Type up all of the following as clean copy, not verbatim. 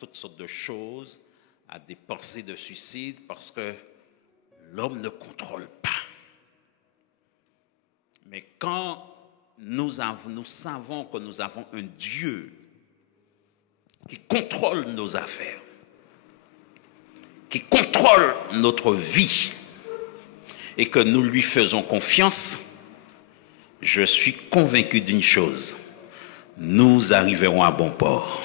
toutes sortes de choses, à des pensées de suicide, parce que l'homme ne contrôle pas. Mais quand nous savons que nous avons un Dieu qui contrôle nos affaires, qui contrôle notre vie, et que nous lui faisons confiance, je suis convaincu d'une chose: nous arriverons à bon port.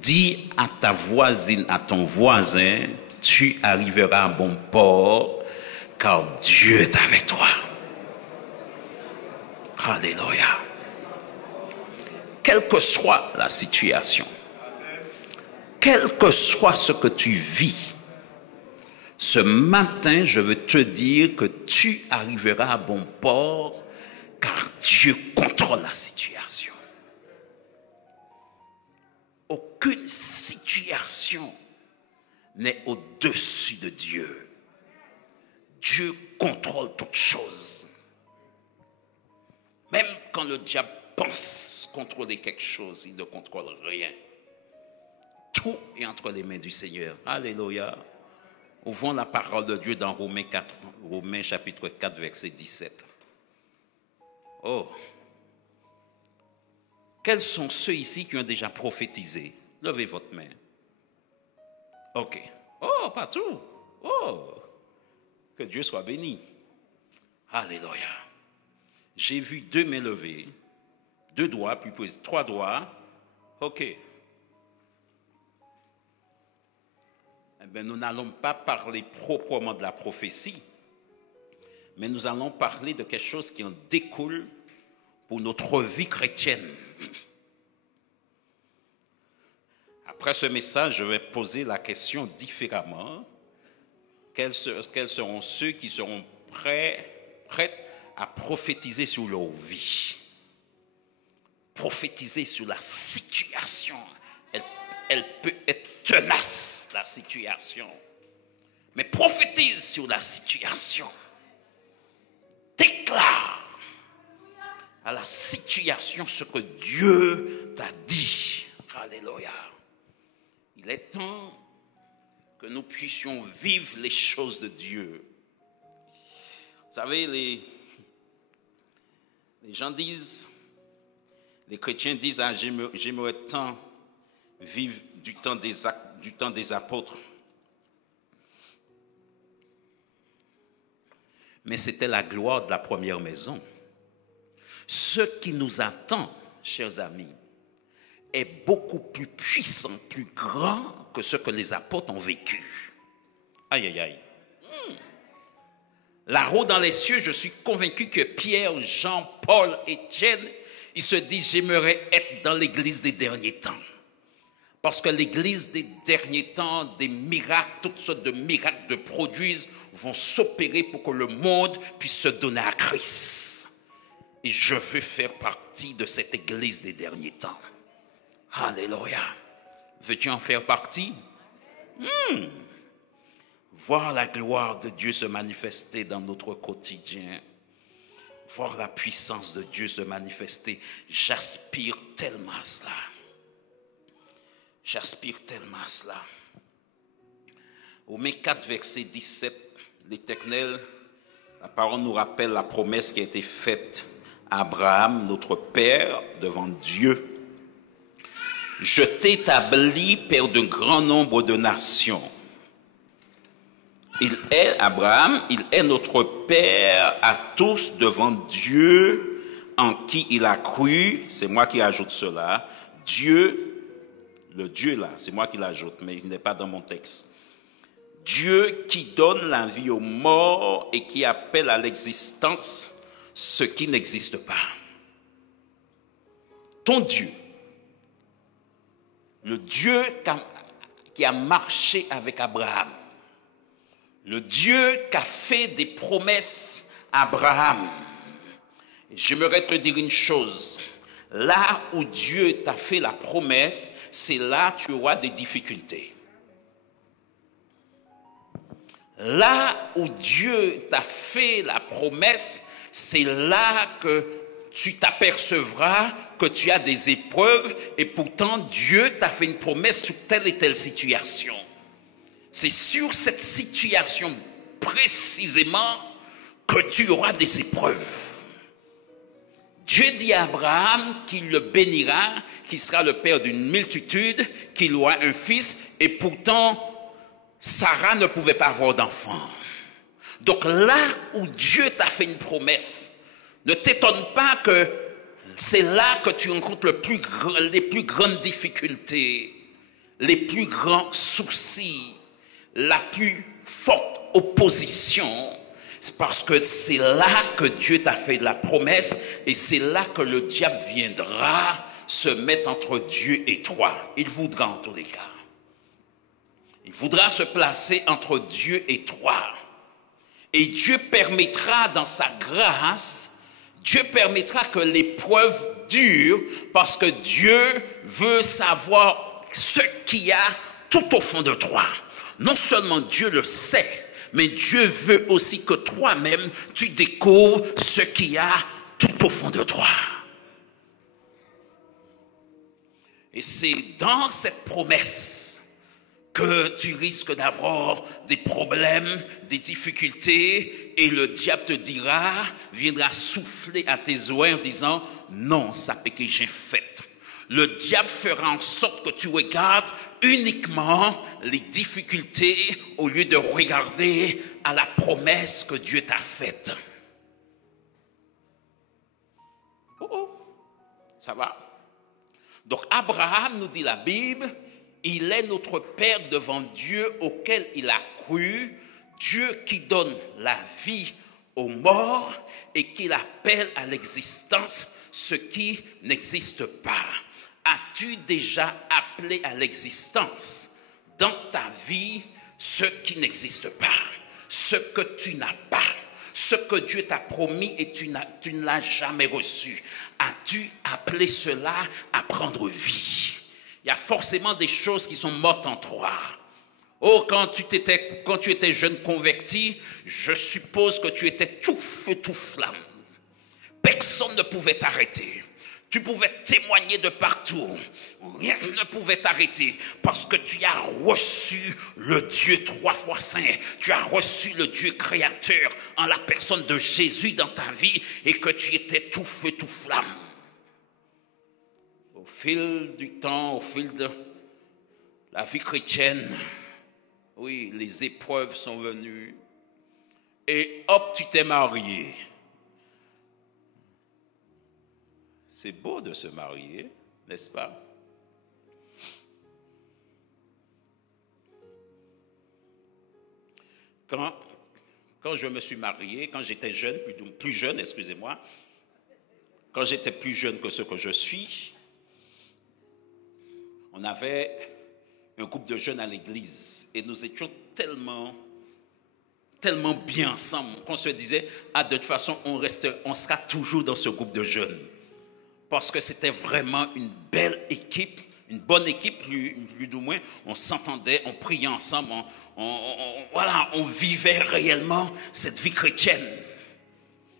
Dis à ta voisine, à ton voisin, tu arriveras à bon port, car Dieu est avec toi. Alléluia. Quelle que soit la situation, quel que soit ce que tu vis, ce matin, je veux te dire que tu arriveras à bon port, car Dieu contrôle la situation. Aucune situation n'est au-dessus de Dieu. Dieu contrôle toutes choses. Même quand le diable pense contrôler quelque chose, il ne contrôle rien. Tout est entre les mains du Seigneur. Alléluia. Ouvrons la parole de Dieu dans Romains chapitre 4, verset 17. Oh! Quels sont ceux ici qui ont déjà prophétisé? Levez votre main. Ok. Oh, partout. Oh! Que Dieu soit béni. Alléluia. J'ai vu 2 mains levées, 2 doigts, puis 3 doigts. Ok. Eh bien, nous n'allons pas parler proprement de la prophétie, mais nous allons parler de quelque chose qui en découle pour notre vie chrétienne. Après ce message, je vais poser la question différemment. Quels seront ceux qui seront prêts à prophétiser sur leur vie? Prophétiser sur la situation. Elle peut être tenace, la situation. Mais prophétise sur la situation. Déclare à la situation ce que Dieu t'a dit. Alléluia. Il est temps que nous puissions vivre les choses de Dieu. Vous savez, les gens disent, les chrétiens disent, ah, j'aimerais tant vivre du temps des apôtres. Mais c'était la gloire de la première maison. Ce qui nous attend, chers amis, est beaucoup plus puissant, plus grand que ce que les apôtres ont vécu. Aïe, aïe, aïe. Là-haut dans les cieux, je suis convaincu que Pierre, Jean, Paul, Étienne, ils se disent, j'aimerais être dans l'église des derniers temps. Parce que l'église des derniers temps, des miracles, toutes sortes de miracles de produits vont s'opérer pour que le monde puisse se donner à Christ. Et je veux faire partie de cette église des derniers temps. Alléluia. Veux-tu en faire partie? Voir la gloire de Dieu se manifester dans notre quotidien. Voir la puissance de Dieu se manifester. J'aspire tellement à cela. J'aspire tellement à cela. Romains 4, verset 17, l'Éternel, la parole nous rappelle la promesse qui a été faite à Abraham, notre père, devant Dieu. Je t'établis, père d'un grand nombre de nations. Il est, Abraham, il est notre père à tous devant Dieu, en qui il a cru. C'est moi qui ajoute cela. Dieu, le Dieu là, c'est moi qui l'ajoute, mais il n'est pas dans mon texte. Dieu qui donne la vie aux morts et qui appelle à l'existence ce qui n'existe pas. Ton Dieu, le Dieu qui a marché avec Abraham, le Dieu qui a fait des promesses à Abraham. J'aimerais te dire une chose. Là où Dieu t'a fait la promesse, c'est là que tu auras des difficultés. Là où Dieu t'a fait la promesse, c'est là que tu t'apercevras que tu as des épreuves et pourtant Dieu t'a fait une promesse sur telle et telle situation. C'est sur cette situation précisément que tu auras des épreuves. Dieu dit à Abraham qu'il le bénira, qu'il sera le père d'une multitude, qu'il aura un fils, et pourtant Sarah ne pouvait pas avoir d'enfant. Donc là où Dieu t'a fait une promesse, ne t'étonne pas que c'est là que tu rencontres les plus grandes difficultés, les plus grands soucis, la plus forte opposition. C'est parce que c'est là que Dieu t'a fait la promesse et c'est là que le diable viendra se mettre entre Dieu et toi. Il voudra en tous les cas. Il voudra se placer entre Dieu et toi. Et Dieu permettra dans sa grâce, Dieu permettra que l'épreuve dure parce que Dieu veut savoir ce qu'il y a tout au fond de toi. Non seulement Dieu le sait, mais Dieu veut aussi que toi-même, tu découvres ce qu'il y a tout au fond de toi. Et c'est dans cette promesse que tu risques d'avoir des problèmes, des difficultés, et le diable te viendra souffler à tes oreilles en disant « Non, ça peut que j'ai fait ». Le diable fera en sorte que tu regardes uniquement les difficultés au lieu de regarder à la promesse que Dieu t'a faite. Oh, ça va? Donc Abraham, nous dit la Bible, il est notre Père devant Dieu auquel il a cru, Dieu qui donne la vie aux morts et qui appelle à l'existence ce qui n'existe pas. As-tu déjà appelé à l'existence dans ta vie ce qui n'existe pas, ce que tu n'as pas, ce que Dieu t'a promis et tu ne l'as jamais reçu? As-tu appelé cela à prendre vie? Il y a forcément des choses qui sont mortes en toi. Oh, quand tu étais jeune converti, je suppose que tu étais tout feu, tout flamme. Personne ne pouvait t'arrêter. Tu pouvais témoigner de partout. Rien ne pouvait t'arrêter parce que tu as reçu le Dieu 3 fois saint. Tu as reçu le Dieu créateur en la personne de Jésus dans ta vie et que tu étais tout feu, tout flamme. Au fil du temps, au fil de la vie chrétienne, oui, les épreuves sont venues et hop, tu t'es marié. C'est beau de se marier, n'est-ce pas? Quand je me suis marié, quand j'étais jeune, plus jeune, excusez-moi, quand j'étais plus jeune que ce que je suis, on avait un groupe de jeunes à l'église et nous étions tellement bien ensemble qu'on se disait, ah, de toute façon, on sera toujours dans ce groupe de jeunes. Parce que c'était vraiment une belle équipe, une bonne équipe, plus ou moins. On s'entendait, on priait ensemble, on vivait réellement cette vie chrétienne.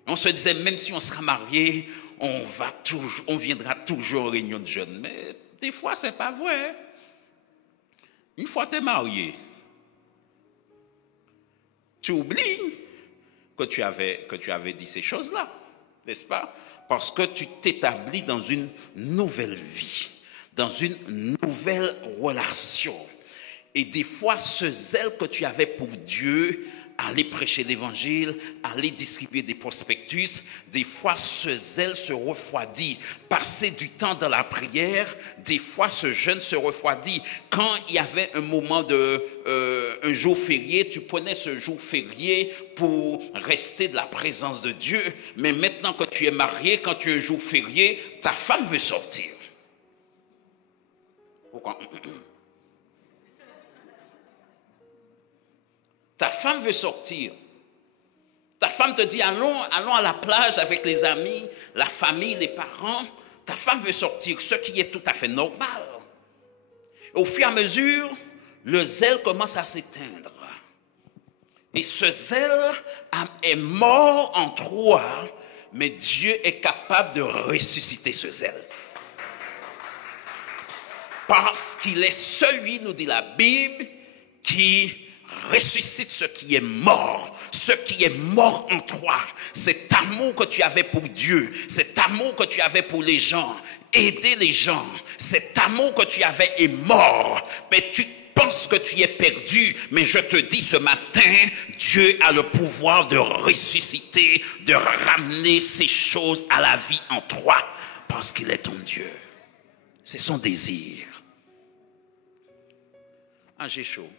On se disait, même si on sera marié, on viendra toujours aux réunions de jeunes. Mais des fois, c'est pas vrai. Une fois tu es marié, tu oublies que tu avais dit ces choses-là, n'est-ce pas? Parce que tu t'établis dans une nouvelle vie, dans une nouvelle relation. Et des fois, ce zèle que tu avais pour Dieu, aller prêcher l'évangile, aller distribuer des prospectus, des fois, ce zèle se refroidit. Passer du temps dans la prière, des fois, ce jeûne se refroidit. Quand il y avait un moment un jour férié, tu prenais ce jour férié pour rester de la présence de Dieu. Mais maintenant que tu es marié, quand tu es un jour férié, ta femme veut sortir. Pourquoi? Ta femme veut sortir. Ta femme te dit, allons à la plage avec les amis, la famille, les parents. Ta femme veut sortir, ce qui est tout à fait normal. Au fur et à mesure, le zèle commence à s'éteindre. Et ce zèle est mort en toi mais Dieu est capable de ressusciter ce zèle. Parce qu'il est celui, nous dit la Bible, qui ressuscite ce qui est mort en toi. Cet amour que tu avais pour Dieu, cet amour que tu avais pour les gens, aider les gens, cet amour que tu avais est mort, mais tu penses que tu es perdu, mais je te dis ce matin, Dieu a le pouvoir de ressusciter, de ramener ces choses à la vie en toi, parce qu'il est ton Dieu. C'est son désir. Ah, j'ai chaud.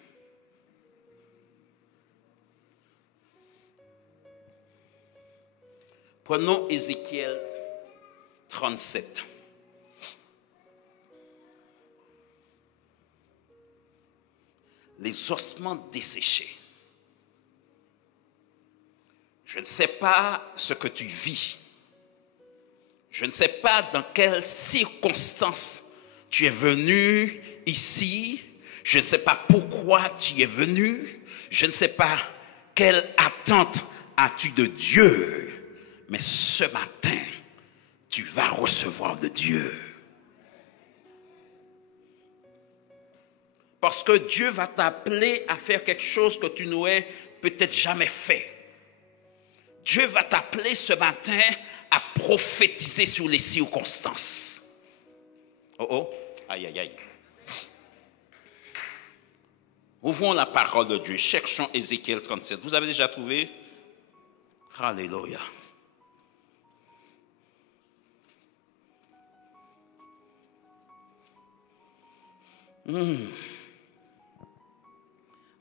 Prenons Ézéchiel 37. Les ossements desséchés. Je ne sais pas ce que tu vis. Je ne sais pas dans quelles circonstances tu es venu ici. Je ne sais pas pourquoi tu es venu. Je ne sais pas quelle attente as-tu de Dieu. Mais ce matin, tu vas recevoir de Dieu. Parce que Dieu va t'appeler à faire quelque chose que tu n'aurais peut-être jamais fait. Dieu va t'appeler ce matin à prophétiser sur les circonstances. Oh oh, aïe aïe aïe. Ouvrons la parole de Dieu. Cherchons Ézéchiel 37. Vous avez déjà trouvé? Alléluia.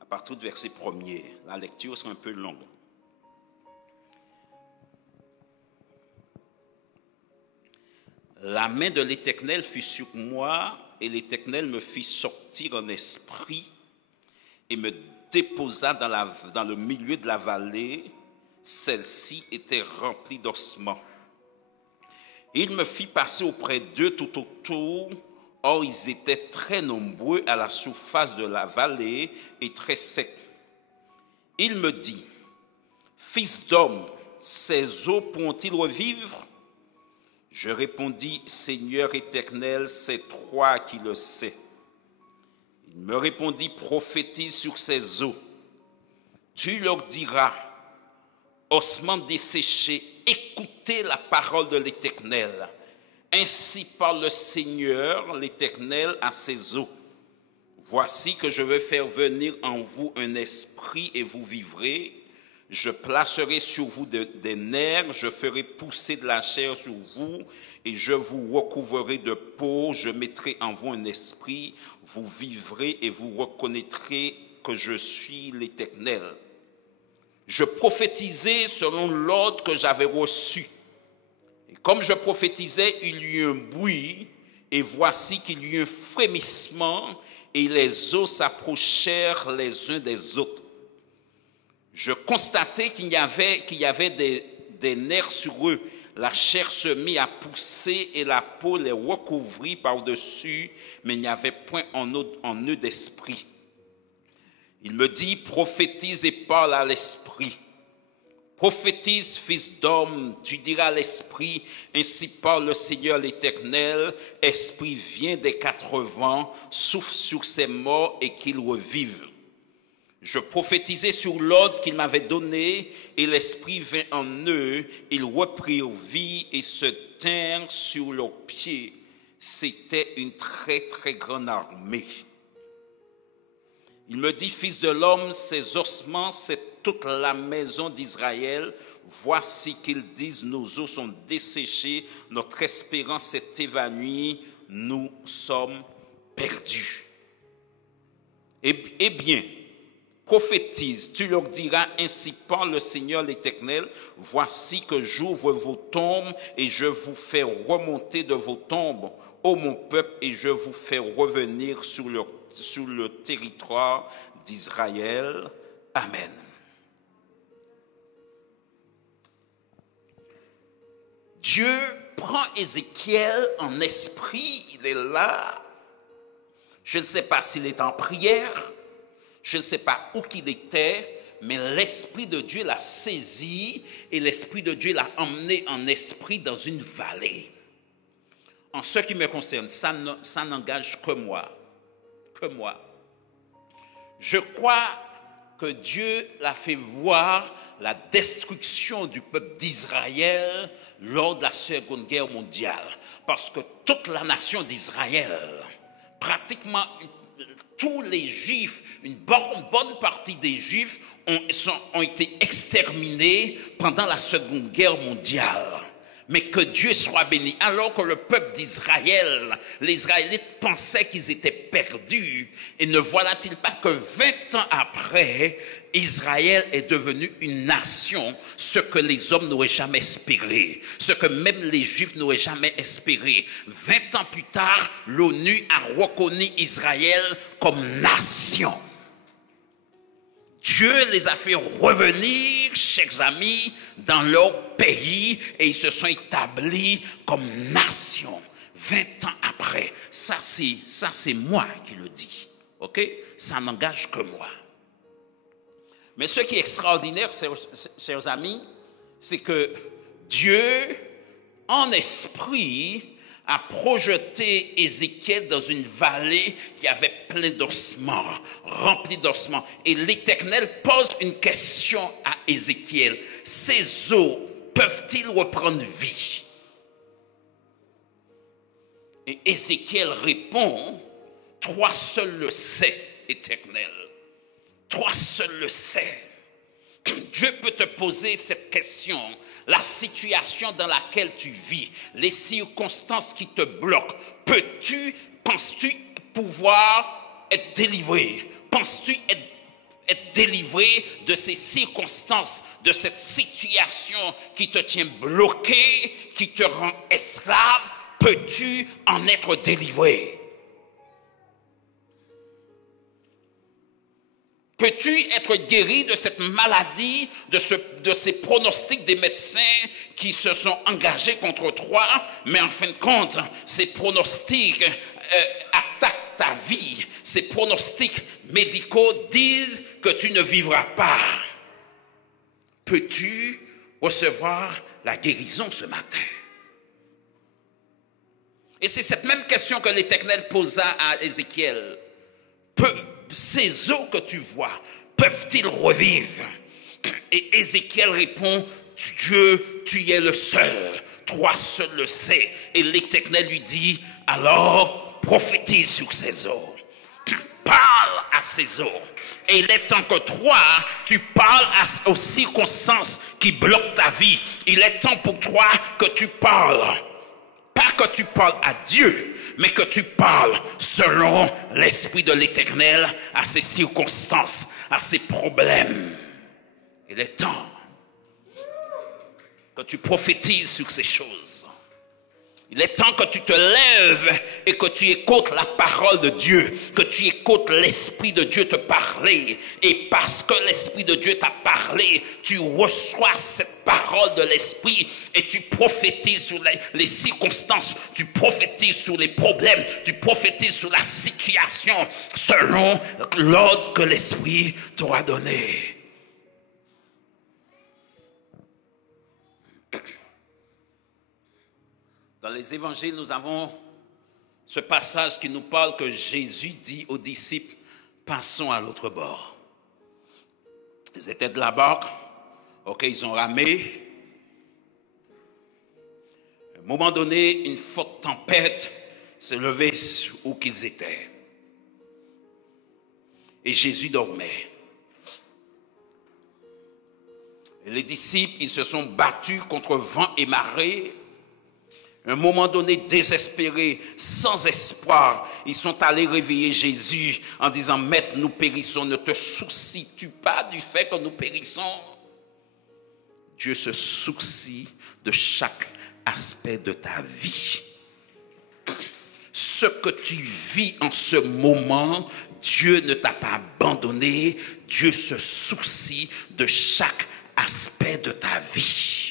À partir du verset 1er, la lecture sera un peu longue. La main de l'Éternel fut sur moi, et l'Éternel me fit sortir en esprit et me déposa dans le milieu de la vallée. Celle-ci était remplie d'ossements. Il me fit passer auprès d'eux tout autour. Or, ils étaient très nombreux à la surface de la vallée et très secs. Il me dit, « Fils d'homme, ces eaux pourront-ils revivre ?» Je répondis, « Seigneur éternel, c'est toi qui le sais. » Il me répondit, « Prophétise sur ces eaux. Tu leur diras, ossements desséchés, écoutez la parole de l'Éternel. Ainsi parle le Seigneur, l'Éternel, à ces eaux. Voici que je vais faire venir en vous un esprit et vous vivrez. Je placerai sur vous des nerfs, je ferai pousser de la chair sur vous et je vous recouvrerai de peau. Je mettrai en vous un esprit, vous vivrez et vous reconnaîtrez que je suis l'Éternel. Je prophétisais selon l'ordre que j'avais reçu. Et comme je prophétisais, il y eut un bruit, et voici qu'il y eut un frémissement, et les eaux s'approchèrent les uns des autres. Je constatai qu'il y avait des nerfs sur eux. La chair se mit à pousser et la peau les recouvrit par-dessus, mais il n'y avait point en eux d'esprit. Il me dit, prophétise et parle à l'esprit. Prophétise, fils d'homme, tu diras à l'esprit, ainsi parle le Seigneur l'Éternel, esprit vient des quatre vents, souffle sur ces morts et qu'ils revivent. Je prophétisais sur l'ordre qu'il m'avait donné, et l'esprit vint en eux, ils reprirent vie et se tinrent sur leurs pieds. C'était une très très grande armée. Il me dit, fils de l'homme, ces ossements, c'est toute la maison d'Israël. Voici qu'ils disent, nos os sont desséchés, notre espérance s'est évanouie, nous sommes perdus. Eh bien, prophétise, tu leur diras, ainsi parle le Seigneur l'Éternel, voici que j'ouvre vos tombes et je vous fais remonter de vos tombes, ô mon peuple, et je vous fais revenir sur le territoire d'Israël. Amen. Dieu prend Ézéchiel en esprit, il est là. Je ne sais pas s'il est en prière, je ne sais pas où qu'il était, mais l'Esprit de Dieu l'a saisi et l'Esprit de Dieu l'a emmené en esprit dans une vallée. En ce qui me concerne, ça n'engage que moi. Que moi. Je crois que Dieu l'a fait voir la destruction du peuple d'Israël lors de la Seconde Guerre mondiale. Parce que toute la nation d'Israël, pratiquement tous les Juifs, une bonne partie des Juifs ont été exterminés pendant la Seconde Guerre mondiale. Mais que Dieu soit béni. Alors que le peuple d'Israël, les Israélites pensaient qu'ils étaient perdus. Et ne voilà-t-il pas que 20 ans après, Israël est devenu une nation, ce que les hommes n'auraient jamais espéré, ce que même les Juifs n'auraient jamais espéré. 20 ans plus tard, l'ONU a reconnu Israël comme nation. Dieu les a fait revenir, chers amis, dans leur pays et ils se sont établis comme nation. 20 ans après, ça c'est moi qui le dis, ok? Ça n'engage que moi. Mais ce qui est extraordinaire, chers amis, c'est que Dieu, en esprit, a projeté Ézéchiel dans une vallée qui avait plein d'ossements, remplie d'ossements. Et l'Éternel pose une question à Ézéchiel. Ces os peuvent-ils reprendre vie? Et Ézéchiel répond, toi seul le sais, Éternel. Toi seul le sais. Dieu peut te poser cette question. La situation dans laquelle tu vis, les circonstances qui te bloquent, penses-tu pouvoir être délivré? Penses-tu être délivré de ces circonstances, de cette situation qui te tient bloqué, qui te rend esclave? Peux-tu en être délivré? Peux-tu être guéri de cette maladie, de ces pronostics des médecins qui se sont engagés contre toi, mais en fin de compte, ces pronostics attaquent ta vie. Ces pronostics médicaux disent que tu ne vivras pas. Peux-tu recevoir la guérison ce matin? Et c'est cette même question que l'Éternel posa à Ézéchiel. Ces os que tu vois, peuvent-ils revivre? Et Ézéchiel répond, Dieu, tu es le seul, toi seul le sais. Et l'Éternel lui dit, alors prophétise sur ces os, parle à ces os. Et il est temps que toi, tu parles aux circonstances qui bloquent ta vie. Il est temps pour toi que tu parles. Pas que tu parles à Dieu, mais que tu parles selon l'Esprit de l'Éternel à ces circonstances, à ces problèmes. Il est temps que tu prophétises sur ces choses. Il est temps que tu te lèves et que tu écoutes la parole de Dieu, que tu écoutes l'Esprit de Dieu te parler. Et parce que l'Esprit de Dieu t'a parlé, tu reçois cette parole de l'Esprit et tu prophétises sur les circonstances, tu prophétises sur les problèmes, tu prophétises sur la situation selon l'ordre que l'Esprit t'aura donné. Dans les évangiles, nous avons ce passage qui nous parle que Jésus dit aux disciples, passons à l'autre bord. Ils étaient de la barque, ok, ils ont ramé. À un moment donné, une forte tempête s'est levée où qu'ils étaient. Et Jésus dormait. Et les disciples, ils se sont battus contre vent et marée. À un moment donné, désespérés, sans espoir, ils sont allés réveiller Jésus en disant, Maître, nous périssons, ne te soucies-tu pas du fait que nous périssons? Dieu se soucie de chaque aspect de ta vie. Ce que tu vis en ce moment, Dieu ne t'a pas abandonné. Dieu se soucie de chaque aspect de ta vie.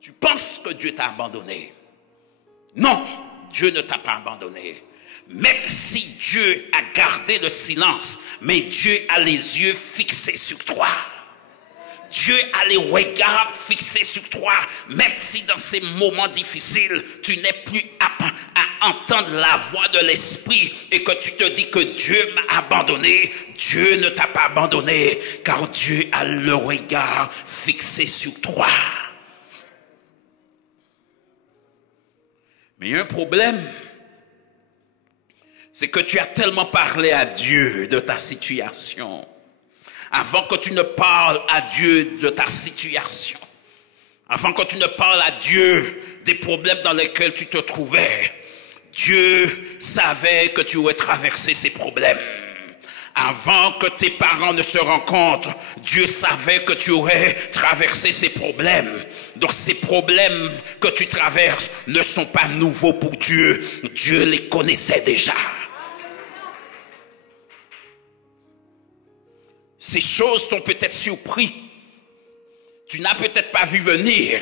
Tu penses que Dieu t'a abandonné. Non, Dieu ne t'a pas abandonné. Même si Dieu a gardé le silence, mais Dieu a les yeux fixés sur toi. Dieu a les regards fixés sur toi, même si dans ces moments difficiles, tu n'es plus apte à entendre la voix de l'Esprit et que tu te dis que Dieu m'a abandonné. Dieu ne t'a pas abandonné, car Dieu a le regard fixé sur toi. Mais il y a un problème, c'est que tu as tellement parlé à Dieu de ta situation. Avant que tu ne parles à Dieu de ta situation, avant que tu ne parles à Dieu des problèmes dans lesquels tu te trouvais, Dieu savait que tu aurais traversé ces problèmes. Avant que tes parents ne se rencontrent, Dieu savait que tu aurais traversé ces problèmes. Donc ces problèmes que tu traverses ne sont pas nouveaux pour Dieu. Dieu les connaissait déjà. Ces choses t'ont peut-être surpris. Tu n'as peut-être pas vu venir.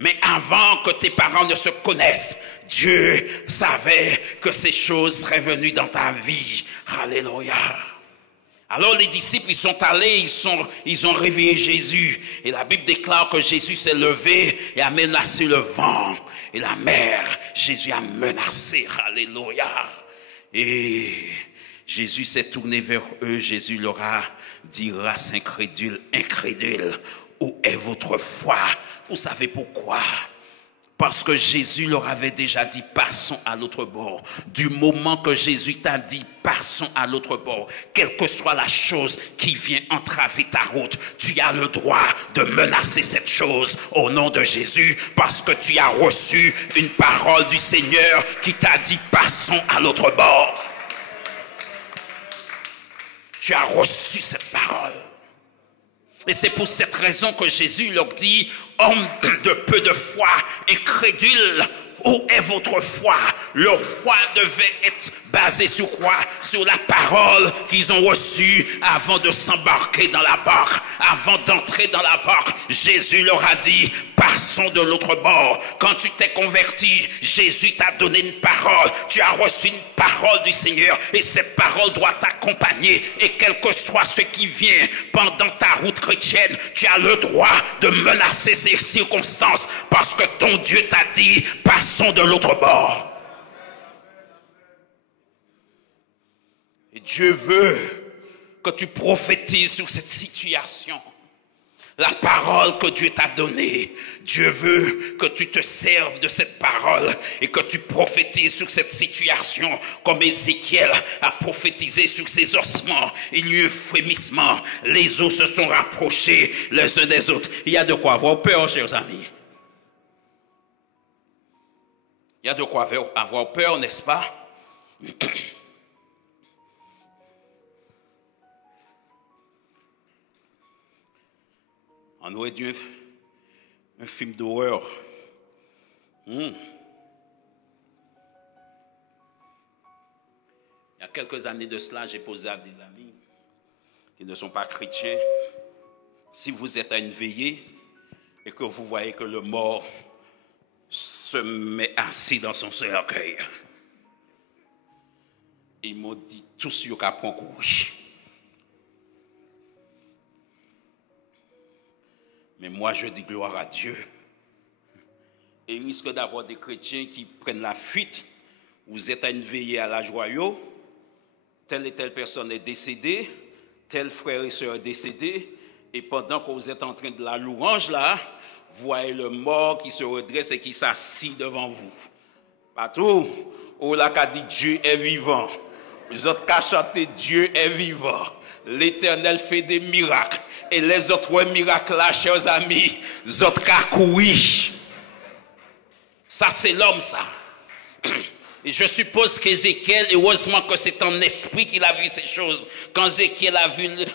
Mais avant que tes parents ne se connaissent, Dieu savait que ces choses seraient venues dans ta vie. Alléluia. Alors les disciples, ils sont allés, ils ont réveillé Jésus. Et la Bible déclare que Jésus s'est levé et a menacé le vent et la mer. Jésus a menacé. Alléluia. Et Jésus s'est tourné vers eux. Jésus leur a dit, race incrédule, où est votre foi? Vous savez pourquoi? Parce que Jésus leur avait déjà dit, passons à l'autre bord. Du moment que Jésus t'a dit, passons à l'autre bord, quelle que soit la chose qui vient entraver ta route, tu as le droit de menacer cette chose au nom de Jésus, parce que tu as reçu une parole du Seigneur qui t'a dit, passons à l'autre bord. Tu as reçu cette parole. Et c'est pour cette raison que Jésus leur dit, homme de peu de foi, incrédule, où est votre foi? Leur foi devait être basée sur quoi? Sur la parole qu'ils ont reçue avant de s'embarquer dans la barque. Avant d'entrer dans la barque, Jésus leur a dit, passons de l'autre bord. Quand tu t'es converti, Jésus t'a donné une parole. Tu as reçu une parole du Seigneur et cette parole doit t'accompagner. Et quel que soit ce qui vient pendant ta route chrétienne, tu as le droit de menacer ces circonstances parce que ton Dieu t'a dit, passons de l'autre bord. Et Dieu veut que tu prophétises sur cette situation. La parole que Dieu t'a donnée, Dieu veut que tu te serves de cette parole et que tu prophétises sur cette situation comme Ézéchiel a prophétisé sur ses ossements. Il y a eu un frémissement, les os se sont rapprochés les uns des autres. Il y a de quoi avoir peur, chers amis. Il y a de quoi avoir peur, n'est-ce pas? On aurait dû un film d'horreur. Il y a quelques années de cela, j'ai posé à des amis qui ne sont pas chrétiens. Si vous êtes à une veillée et que vous voyez que le mort se met assis dans son cercueil, ils m'ont dit tous yo ka prend courir. Mais moi, je dis gloire à Dieu. Et il risque d'avoir des chrétiens qui prennent la fuite. Vous êtes à une veillée à la joyau. Telle et telle personne est décédée. Tel frère et sœur est décédé. Et pendant que vous êtes en train de la louange là, vous voyez le mort qui se redresse et qui s'assit devant vous. Partout, où là qu'a dit Dieu est vivant. Les autres qu'a chanté Dieu est vivant. L'Éternel fait des miracles. Et les autres miracles là, chers amis, les autres qu'a couru. Ça, c'est l'homme, ça. Et je suppose qu'Ézéchiel, heureusement que c'est en esprit qu'il a vu ces choses. Quand Ézéchiel a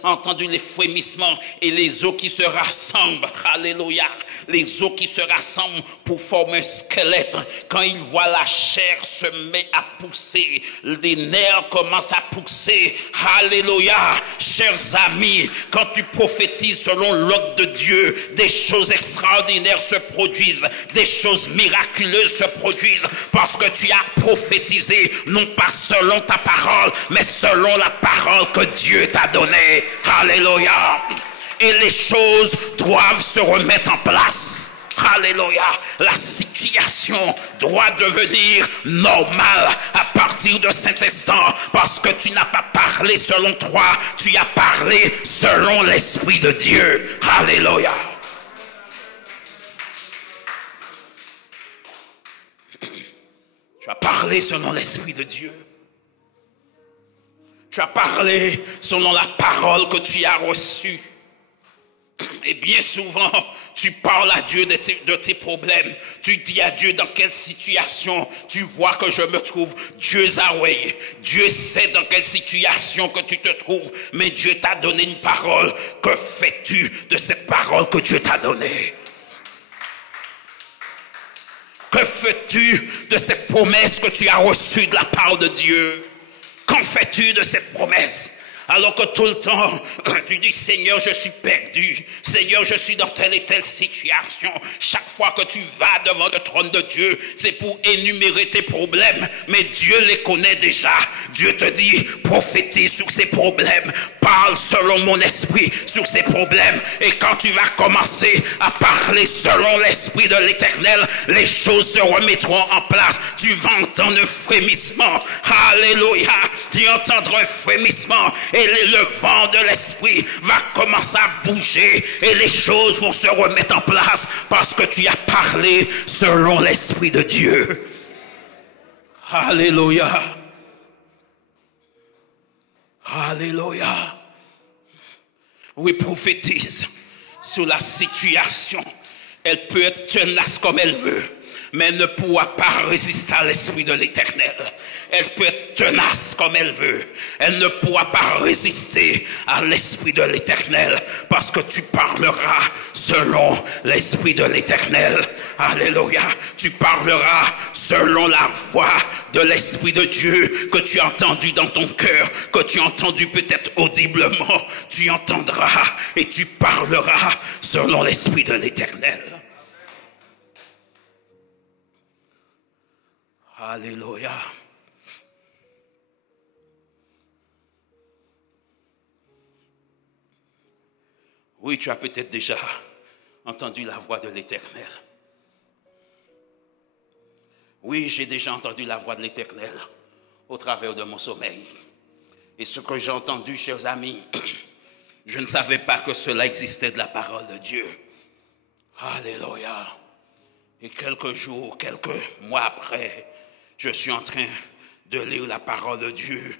entendu les frémissements et les eaux qui se rassemblent, alléluia, les os qui se rassemblent pour former un squelette. Quand il voit la chair se met à pousser, les nerfs commencent à pousser. Alléluia. Chers amis, quand tu prophétises selon l'ordre de Dieu, des choses extraordinaires se produisent, des choses miraculeuses se produisent, parce que tu as prophétisé, non pas selon ta parole, mais selon la parole que Dieu t'a donnée. Alléluia. Et les choses doivent se remettre en place. Alléluia. La situation doit devenir normale à partir de cet instant, parce que tu n'as pas parlé selon toi, tu as parlé selon l'Esprit de Dieu. Alléluia. Tu as parlé selon l'Esprit de Dieu. Tu as parlé selon la parole que tu as reçue. Et bien souvent, tu parles à Dieu de tes problèmes. Tu dis à Dieu dans quelle situation tu vois que je me trouve. Dieu Zahweh, Dieu sait dans quelle situation que tu te trouves. Mais Dieu t'a donné une parole. Que fais-tu de cette parole que Dieu t'a donnée? Que fais-tu de cette promesse que tu as reçue de la part de Dieu? Qu'en fais-tu de cette promesse? Alors que tout le temps, tu dis, Seigneur, je suis perdu. Seigneur, je suis dans telle et telle situation. Chaque fois que tu vas devant le trône de Dieu, c'est pour énumérer tes problèmes. Mais Dieu les connaît déjà. Dieu te dit, prophétise sur ces problèmes. Parle selon mon esprit sur ces problèmes. Et quand tu vas commencer à parler selon l'esprit de l'Éternel, les choses se remettront en place. Tu vas entendre un frémissement. Alléluia. Tu entendras un frémissement. Et le vent de l'esprit va commencer à bouger. Et les choses vont se remettre en place. Parce que tu as parlé selon l'esprit de Dieu. Alléluia. Alléluia. Oui, prophétise sur la situation. Elle peut être tenace comme elle veut, mais elle ne pourra pas résister à l'esprit de l'Éternel. Elle peut être tenace comme elle veut. Elle ne pourra pas résister à l'esprit de l'Éternel, parce que tu parleras selon l'esprit de l'Éternel. Alléluia. Tu parleras selon la voix de l'Esprit de Dieu que tu as entendu dans ton cœur, que tu as entendu peut-être audiblement. Tu entendras et tu parleras selon l'Esprit de l'Éternel. Alléluia. Oui, tu as peut-être déjà entendu la voix de l'Éternel. Oui, j'ai déjà entendu la voix de l'Éternel au travers de mon sommeil. Et ce que j'ai entendu, chers amis, je ne savais pas que cela existait de la parole de Dieu. Alléluia. Et quelques jours, quelques mois après, je suis en train de lire la parole de Dieu.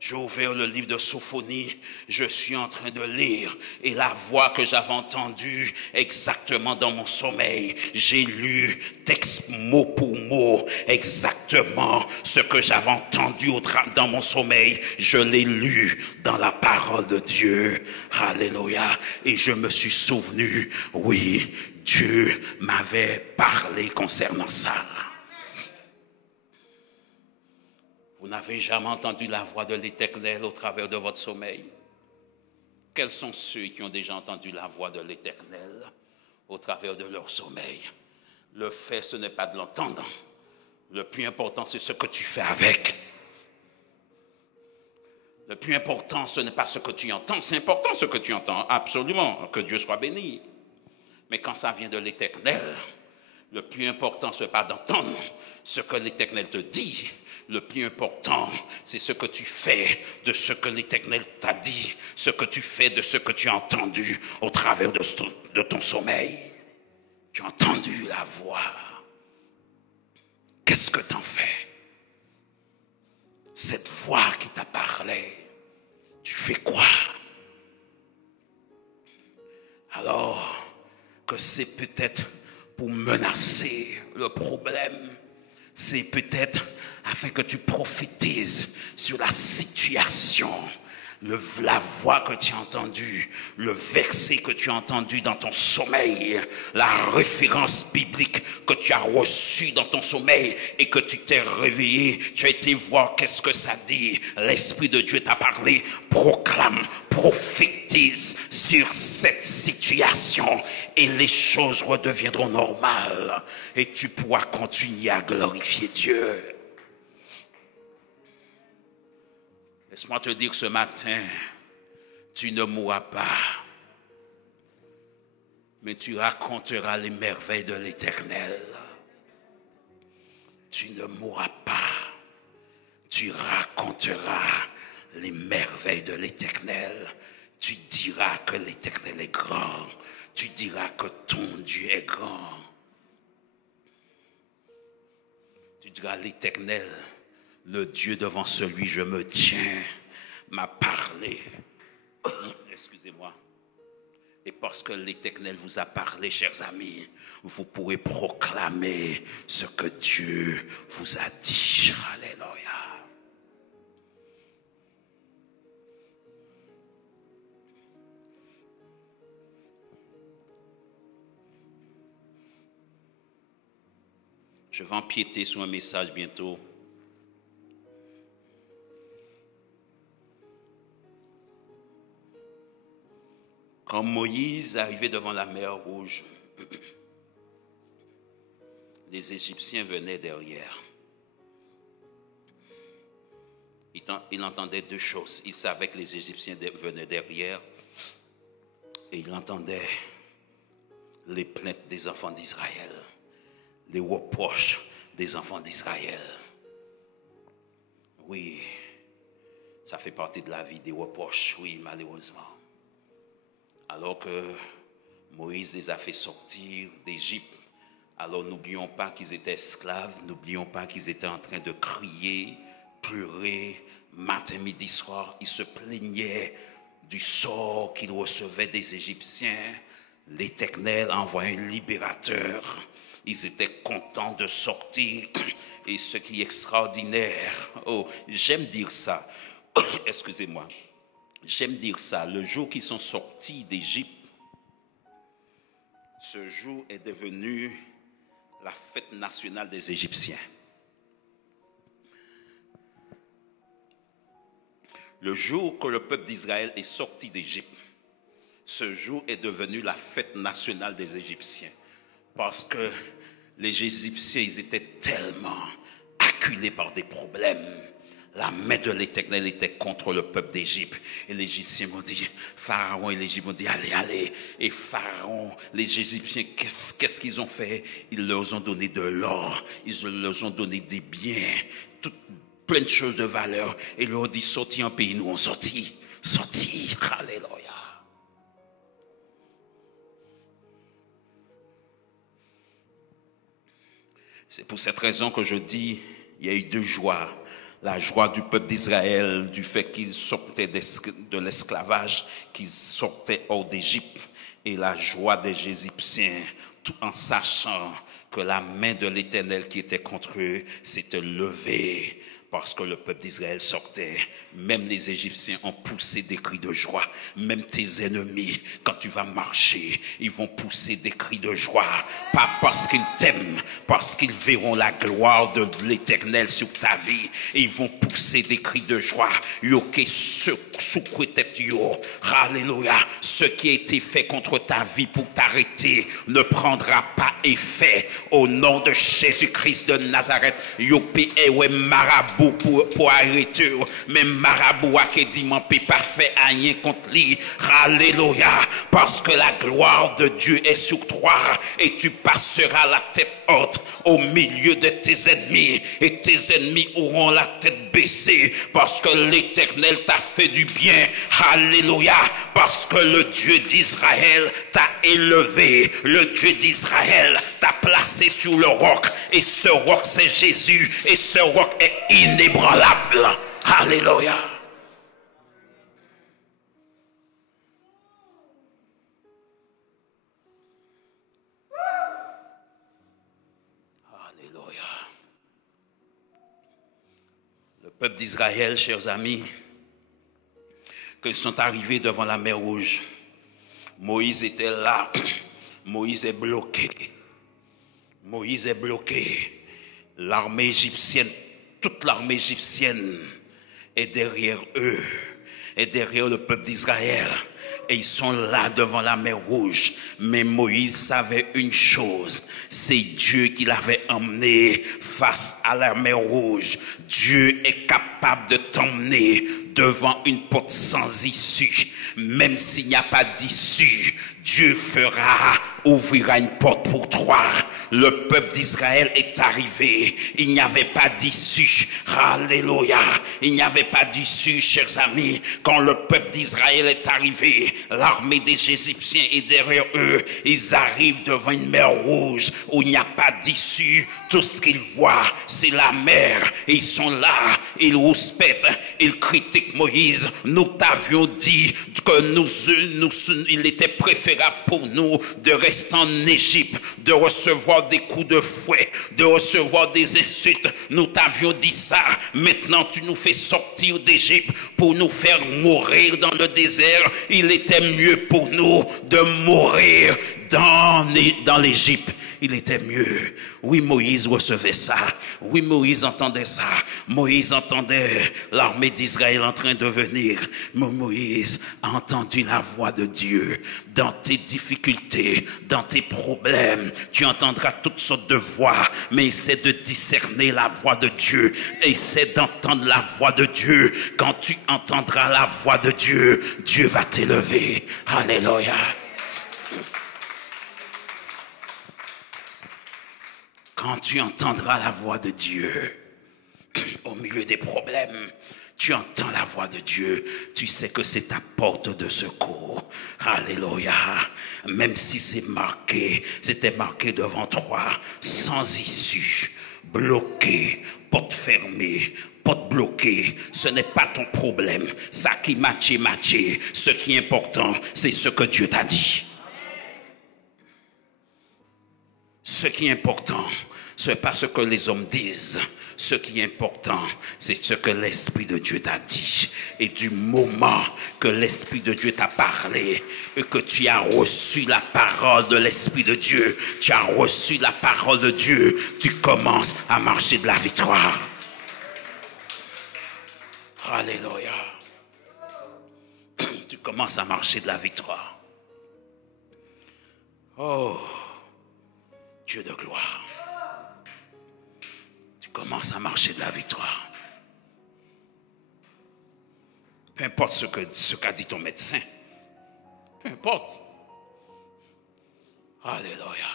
J'ai ouvert le livre de Sophonie, je suis en train de lire, et la voix que j'avais entendue exactement dans mon sommeil, j'ai lu texte mot pour mot, exactement ce que j'avais entendu dans mon sommeil, je l'ai lu dans la parole de Dieu. Alléluia. Et je me suis souvenu, oui, Dieu m'avait parlé concernant ça. Vous n'avez jamais entendu la voix de l'Éternel au travers de votre sommeil? Quels sont ceux qui ont déjà entendu la voix de l'Éternel au travers de leur sommeil? Le fait, ce n'est pas de l'entendre. Le plus important, c'est ce que tu fais avec. Le plus important, ce n'est pas ce que tu entends. C'est important ce que tu entends, absolument, que Dieu soit béni. Mais quand ça vient de l'Éternel, le plus important, ce n'est pas d'entendre ce que l'Éternel te dit. Le plus important, c'est ce que tu fais de ce que l'Éternel t'a dit, ce que tu fais de ce que tu as entendu au travers de ton sommeil. Tu as entendu la voix. Qu'est-ce que tu en fais? Cette voix qui t'a parlé, tu fais quoi? Alors que c'est peut-être pour menacer le problème, c'est peut-être afin que tu prophétises sur la situation. la voix que tu as entendue, le verset que tu as entendu dans ton sommeil, la référence biblique que tu as reçue dans ton sommeil et que tu t'es réveillé, tu as été voir qu'est-ce que ça dit. L'Esprit de Dieu t'a parlé, proclame, prophétise sur cette situation et les choses redeviendront normales et tu pourras continuer à glorifier Dieu. Laisse-moi te dire que ce matin, tu ne mourras pas, mais tu raconteras les merveilles de l'Éternel. Tu ne mourras pas, tu raconteras les merveilles de l'Éternel. Tu diras que l'Éternel est grand, tu diras que ton Dieu est grand. Tu diras l'Éternel, le Dieu devant celui je me tiens, m'a parlé. Excusez-moi. Et parce que l'Éternel vous a parlé, chers amis, vous pourrez proclamer ce que Dieu vous a dit. Alléluia. Je vais empiéter sur un message bientôt. Quand Moïse arrivait devant la mer Rouge, les Égyptiens venaient derrière. Il entendait deux choses. Il savait que les Égyptiens venaient derrière et il entendait les plaintes des enfants d'Israël, les reproches des enfants d'Israël. Oui, ça fait partie de la vie, des reproches, oui, malheureusement. Alors que Moïse les a fait sortir d'Égypte, alors n'oublions pas qu'ils étaient esclaves, n'oublions pas qu'ils étaient en train de crier, pleurer, matin, midi, soir. Ils se plaignaient du sort qu'ils recevaient des Égyptiens. L'Éternel a envoyé un libérateur. Ils étaient contents de sortir. Et ce qui est extraordinaire, oh, j'aime dire ça, excusez-moi. J'aime dire ça, le jour qu'ils sont sortis d'Égypte, ce jour est devenu la fête nationale des Égyptiens. Le jour que le peuple d'Israël est sorti d'Égypte, ce jour est devenu la fête nationale des Égyptiens. Parce que les Égyptiens, ils étaient tellement acculés par des problèmes. La main de l'Éternel était contre le peuple d'Égypte. Et les Égyptiens m'ont dit, Pharaon et l'Égypte m'ont dit, allez, allez. Et Pharaon, les Égyptiens, qu'est-ce qu'ils ont fait? Ils leur ont donné de l'or, ils leur ont donné des biens, plein de choses de valeur. Et ils leur ont dit, sortis en pays, nous on sortit. Sortis, alléluia. C'est pour cette raison que je dis, il y a eu deux joies. La joie du peuple d'Israël, du fait qu'ils sortaient de l'esclavage, qu'ils sortaient hors d'Égypte. Et la joie des Égyptiens, tout en sachant que la main de l'Éternel qui était contre eux s'était levée. Parce que le peuple d'Israël sortait. Même les Égyptiens ont poussé des cris de joie. Même tes ennemis, quand tu vas marcher, ils vont pousser des cris de joie. Pas parce qu'ils t'aiment, parce qu'ils verront la gloire de l'Éternel sur ta vie. Et ils vont pousser des cris de joie. Yoke Alléluia. Ce qui a été fait contre ta vie pour t'arrêter ne prendra pas effet. Au nom de Jésus-Christ de Nazareth. Yope ewe marabout. Pour arrêter, mais marabout qui dit mon peut pas faire rien contre lui. Alléluia, parce que la gloire de Dieu est sur toi et tu passeras la tête haute au milieu de tes ennemis et tes ennemis auront la tête baissée parce que l'Éternel t'a fait du bien. Alléluia, parce que le Dieu d'Israël t'a élevé, le Dieu d'Israël t'a placé sur le roc et ce roc c'est Jésus et ce roc est inébranlable. Alléluia. Alléluia. Le peuple d'Israël, chers amis, qu'ils sont arrivés devant la mer Rouge. Moïse était là. Moïse est bloqué. Moïse est bloqué. L'armée égyptienne, toute l'armée égyptienne est derrière eux, est derrière le peuple d'Israël. Et ils sont là devant la mer Rouge. Mais Moïse savait une chose, c'est Dieu qui l'avait emmené face à la mer Rouge. Dieu est capable de t'emmener devant une porte sans issue. Même s'il n'y a pas d'issue, Dieu ouvrira une porte pour toi. Le peuple d'Israël est arrivé. Il n'y avait pas d'issue. Alléluia. Il n'y avait pas d'issue, chers amis. Quand le peuple d'Israël est arrivé, l'armée des Égyptiens est derrière eux. Ils arrivent devant une mer Rouge où il n'y a pas d'issue. Tout ce qu'ils voient, c'est la mer. Et ils sont là. Ils rouspètent. Ils critiquent Moïse. Nous t'avions dit que il était préférable pour nous de rester en Égypte, de recevoir des coups de fouet, de recevoir des insultes. Nous t'avions dit ça. Maintenant, tu nous fais sortir d'Égypte pour nous faire mourir dans le désert. Il était mieux pour nous de mourir dans l'Égypte. Il était mieux. Oui, Moïse recevait ça. Oui, Moïse entendait ça. Moïse entendait l'armée d'Israël en train de venir. Mais Moïse a entendu la voix de Dieu. Dans tes difficultés, dans tes problèmes, tu entendras toutes sortes de voix. Mais essaie de discerner la voix de Dieu. Essaie d'entendre la voix de Dieu. Quand tu entendras la voix de Dieu, Dieu va t'élever. Alléluia. Quand tu entendras la voix de Dieu au milieu des problèmes, tu entends la voix de Dieu, tu sais que c'est ta porte de secours. Alléluia. Même si c'était marqué devant toi, sans issue, bloqué, porte fermée, porte bloquée, ce n'est pas ton problème. Ça qui matché. Ce qui est important, c'est ce que Dieu t'a dit. Ce qui est important, ce n'est pas ce que les hommes disent. Ce qui est important, c'est ce que l'Esprit de Dieu t'a dit. Et du moment que l'Esprit de Dieu t'a parlé et que tu as reçu la parole de l'Esprit de Dieu, tu as reçu la parole de Dieu, tu commences à marcher de la victoire. Alléluia. Tu commences à marcher de la victoire. Oh, Dieu de gloire. Tu commences à marcher de la victoire. Peu importe ce qu'a dit ton médecin. Peu importe. Alléluia.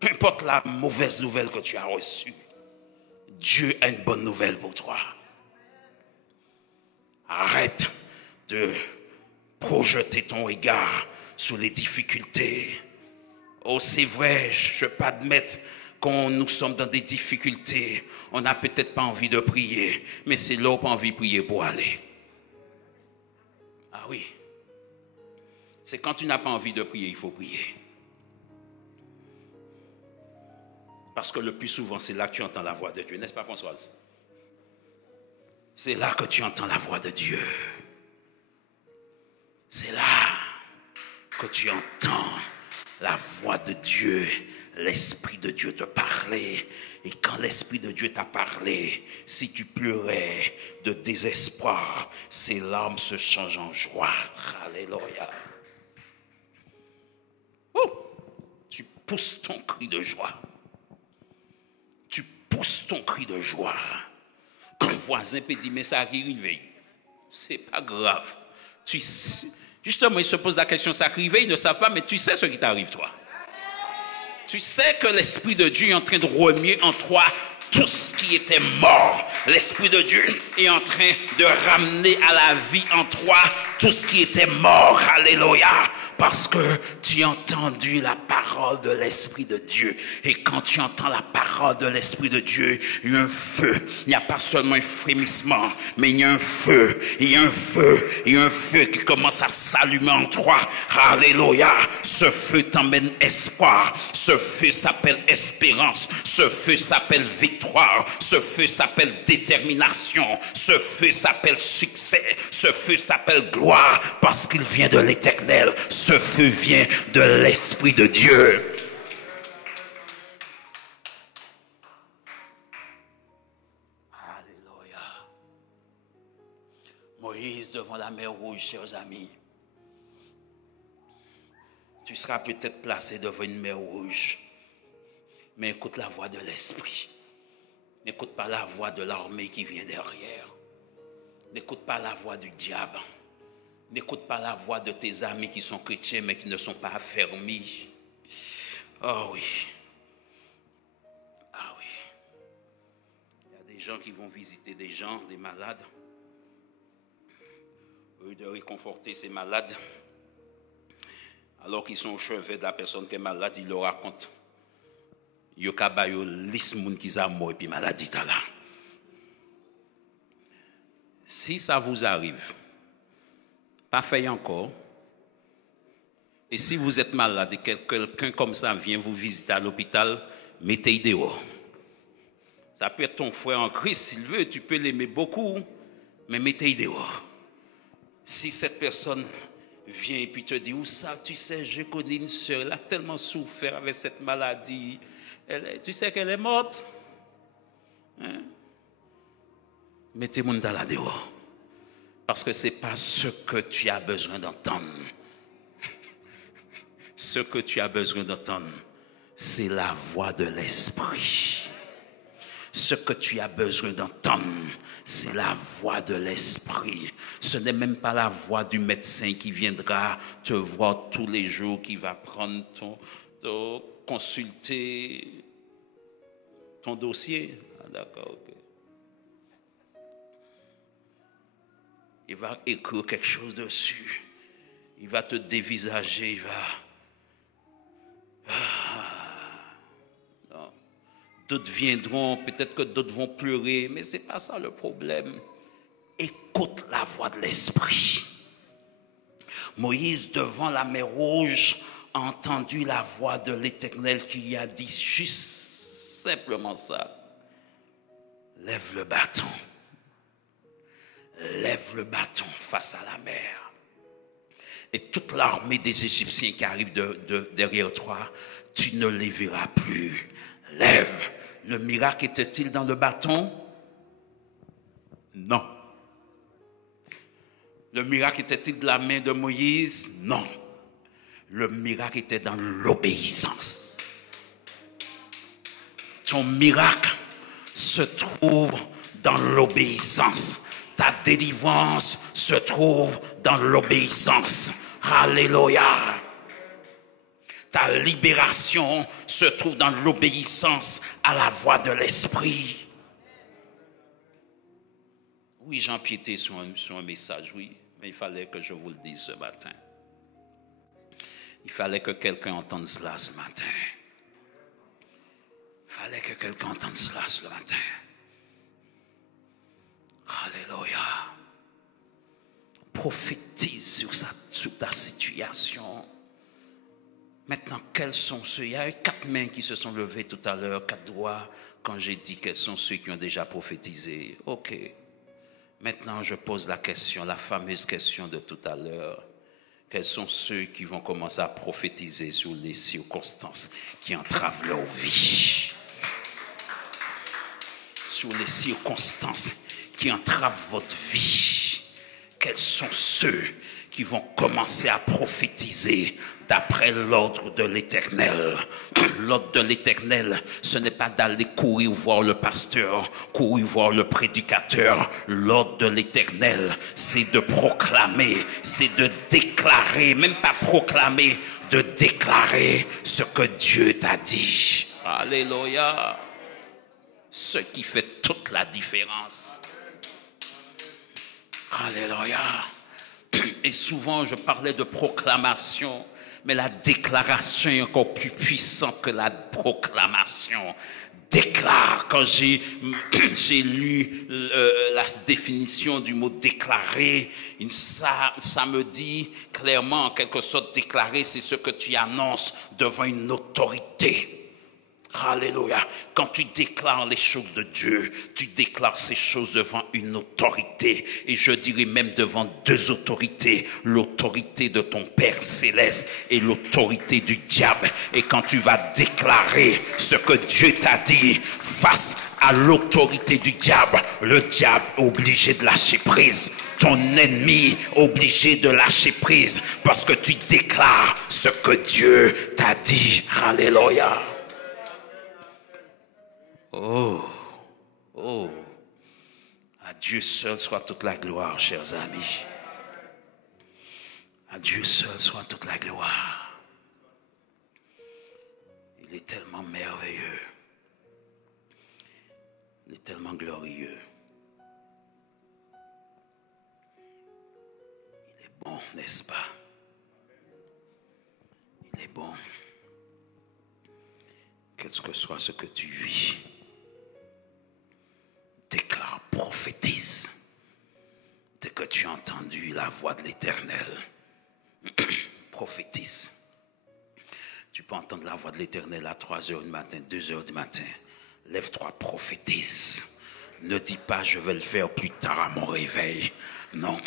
Peu importe la mauvaise nouvelle que tu as reçue. Dieu a une bonne nouvelle pour toi. Arrête de projeter ton regard sur les difficultés. Oh, c'est vrai, je peux admettre quand nous sommes dans des difficultés, on n'a peut-être pas envie de prier, mais c'est là où on n'a pas envie de prier pour aller. Ah oui. C'est quand tu n'as pas envie de prier, il faut prier. Parce que le plus souvent, c'est là que tu entends la voix de Dieu, n'est-ce pas, Françoise? C'est là que tu entends la voix de Dieu. C'est là que tu entends la voix de Dieu, l'Esprit de Dieu te parler. Et quand l'Esprit de Dieu t'a parlé, si tu pleurais de désespoir, ces larmes se changent en joie. Alléluia. Oh, tu pousses ton cri de joie. Tu pousses ton cri de joie. Quand le voisin peut dire, mais ça arrive, c'est pas grave. Justement, il se pose la question, ça arrive, ils ne savent pas, mais tu sais ce qui t'arrive, toi. Tu sais que l'Esprit de Dieu est en train de remuer en toi tout ce qui était mort. L'Esprit de Dieu est en train de ramener à la vie en toi tout ce qui était mort. Alléluia. Parce que tu as entendu la parole de l'Esprit de Dieu. Et quand tu entends la parole de l'Esprit de Dieu, il y a un feu. Il n'y a pas seulement un frémissement, mais il y a un feu. Il y a un feu. Il y a un feu qui commence à s'allumer en toi. Alléluia. Ce feu t'emmène espoir. Ce feu s'appelle espérance. Ce feu s'appelle victoire. victoire. Ce feu s'appelle détermination. Ce feu s'appelle succès. Ce feu s'appelle gloire parce qu'il vient de l'Éternel. Ce feu vient de l'Esprit de Dieu. Alléluia. Moïse devant la mer Rouge, chers amis. Tu seras peut-être placé devant une mer Rouge. Mais écoute la voix de l'Esprit. N'écoute pas la voix de l'armée qui vient derrière. N'écoute pas la voix du diable. N'écoute pas la voix de tes amis qui sont chrétiens mais qui ne sont pas affermis. Oh oui. Ah oui. Il y a des gens qui vont visiter des gens, des malades. Au lieu de réconforter ces malades, alors qu'ils sont au chevet de la personne qui est malade, ils leur racontent. Yo kabayo lis moun ki sa mort et puis maladie ta là. Si ça vous arrive, pas fait encore. Et si vous êtes malade et quelqu'un comme ça vient vous visiter à l'hôpital, mettez-le dehors. Ça peut être ton frère en Christ, s'il veut, tu peux l'aimer beaucoup, mais mettez-le dehors. Si cette personne vient et puis te dit, où ça, tu sais, je connais une sœur, elle a tellement souffert avec cette maladie. Tu sais qu'elle est morte. Hein? Mettez-moi dans la dehors. Parce que ce n'est pas ce que tu as besoin d'entendre. Ce que tu as besoin d'entendre, c'est la voix de l'Esprit. Ce que tu as besoin d'entendre, c'est la voix de l'Esprit. Ce n'est même pas la voix du médecin qui viendra te voir tous les jours, qui va prendre ton consulter ton dossier. Ah, d'accord, ok. Il va écrire quelque chose dessus. Il va te dévisager, il va... Non. D'autres viendront, peut-être que d'autres vont pleurer, mais ce n'est pas ça le problème. Écoute la voix de l'Esprit. Moïse, devant la mer Rouge, a entendu la voix de l'Éternel qui lui a dit juste simplement ça. Lève le bâton. Lève le bâton face à la mer. Et toute l'armée des Égyptiens qui arrive derrière toi, tu ne les verras plus. Lève. Le miracle était-il dans le bâton? Non. Le miracle était-il de la main de Moïse? Non. Le miracle était dans l'obéissance. Ton miracle se trouve dans l'obéissance. Ta délivrance se trouve dans l'obéissance. Alléluia. Ta libération se trouve dans l'obéissance à la voix de l'Esprit. Oui, j'empiétais sur un message, oui, mais il fallait que je vous le dise ce matin. Il fallait que quelqu'un entende cela ce matin. Il fallait que quelqu'un entende cela ce matin. Alléluia. Prophétise sur ta situation. Maintenant, quels sont ceux? Il y a eu 4 mains qui se sont levées tout à l'heure, 4 doigts, quand j'ai dit quels sont ceux qui ont déjà prophétisé. Ok. Maintenant, je pose la question, la fameuse question de tout à l'heure. Quels sont ceux qui vont commencer à prophétiser sur les circonstances qui entravent leur vie? Sur les circonstances qui entravent votre vie. Quels sont ceux qui vont commencer à prophétiser d'après l'ordre de l'Éternel? L'ordre de l'Éternel, ce n'est pas d'aller courir voir le pasteur, courir voir le prédicateur. L'ordre de l'Éternel, c'est de proclamer, c'est de déclarer, même pas proclamer, de déclarer ce que Dieu t'a dit. Alléluia. Ce qui fait toute la différence. Alléluia. Et souvent, je parlais de proclamation, mais la déclaration est encore plus puissante que la proclamation. Déclare, quand j'ai lu la définition du mot déclarer, ça me dit clairement, en quelque sorte, déclarer, c'est ce que tu annonces devant une autorité. Alléluia. Quand tu déclares les choses de Dieu, tu déclares ces choses devant une autorité. Et je dirais même devant deux autorités. L'autorité de ton Père céleste et l'autorité du diable. Et quand tu vas déclarer ce que Dieu t'a dit face à l'autorité du diable, le diable est obligé de lâcher prise. Ton ennemi est obligé de lâcher prise parce que tu déclares ce que Dieu t'a dit. Alléluia. Oh, oh, à Dieu seul soit toute la gloire, chers amis. À Dieu seul soit toute la gloire. Il est tellement merveilleux. Il est tellement glorieux. Il est bon, n'est-ce pas? Il est bon. Quel que soit ce que tu vis, déclare, prophétise. Dès que tu as entendu la voix de l'Éternel, prophétise. Tu peux entendre la voix de l'Éternel à 3 heures du matin, 2 heures du matin. Lève-toi, prophétise. Ne dis pas, je vais le faire plus tard à mon réveil. Non,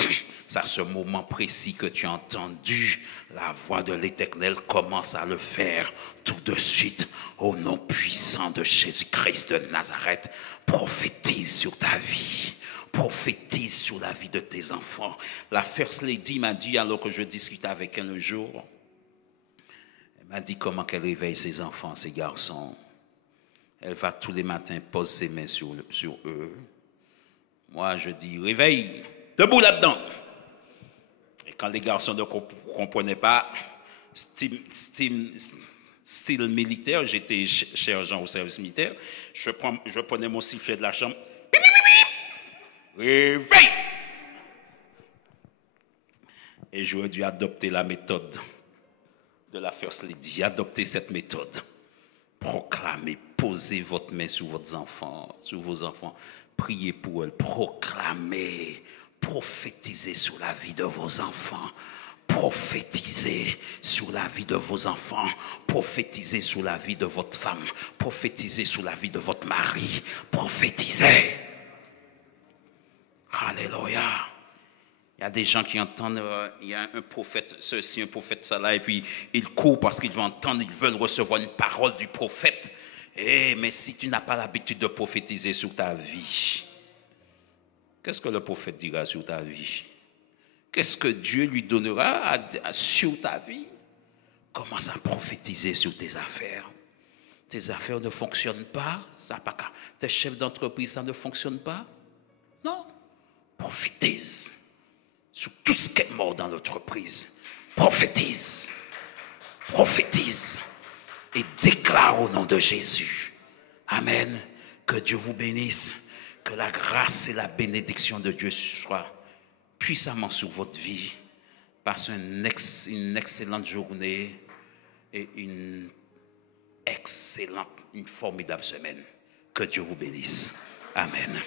c'est à ce moment précis que tu as entendu la voix de l'Éternel. Commence à le faire tout de suite. Au nom puissant de Jésus-Christ de Nazareth, prophétise sur ta vie. Prophétise sur la vie de tes enfants. La First Lady m'a dit, alors que je discutais avec elle un jour, elle m'a dit comment qu'elle réveille ses enfants, ses garçons. Elle va tous les matins poser ses mains sur eux. Moi, je dis, réveille, debout là-dedans. Et quand les garçons ne comprenaient pas, style militaire, j'étais sergent au service militaire, je prenais mon sifflet de la chambre. Réveille! Et j'aurais dû adopter la méthode de la First Lady. Adopter cette méthode. Proclamez, posez votre main sur vos enfants, priez pour eux, proclamez, prophétisez sur la vie de vos enfants, prophétisez sur la vie de vos enfants, prophétisez sur la vie de votre femme, prophétisez sur la vie de votre mari, prophétisez. Alléluia. Il y a des gens qui entendent, il y a un prophète ceci, un prophète cela, et puis ils courent parce qu'ils veulent entendre, ils veulent recevoir une parole du prophète. Mais si tu n'as pas l'habitude de prophétiser sur ta vie, qu'est-ce que le prophète dira sur ta vie? Qu'est-ce que Dieu lui donnera sur ta vie? Commence à prophétiser sur tes affaires. Tes affaires ne fonctionnent pas, ça pas qu'à. Tes chefs d'entreprise, ça ne fonctionne pas? Non. Prophétise sur tout ce qui est mort dans l'entreprise. Prophétise. Prophétise. Et déclare au nom de Jésus. Amen. Que Dieu vous bénisse. Que la grâce et la bénédiction de Dieu soient puissamment sur votre vie. Passez une excellente journée et une formidable semaine. Que Dieu vous bénisse. Amen.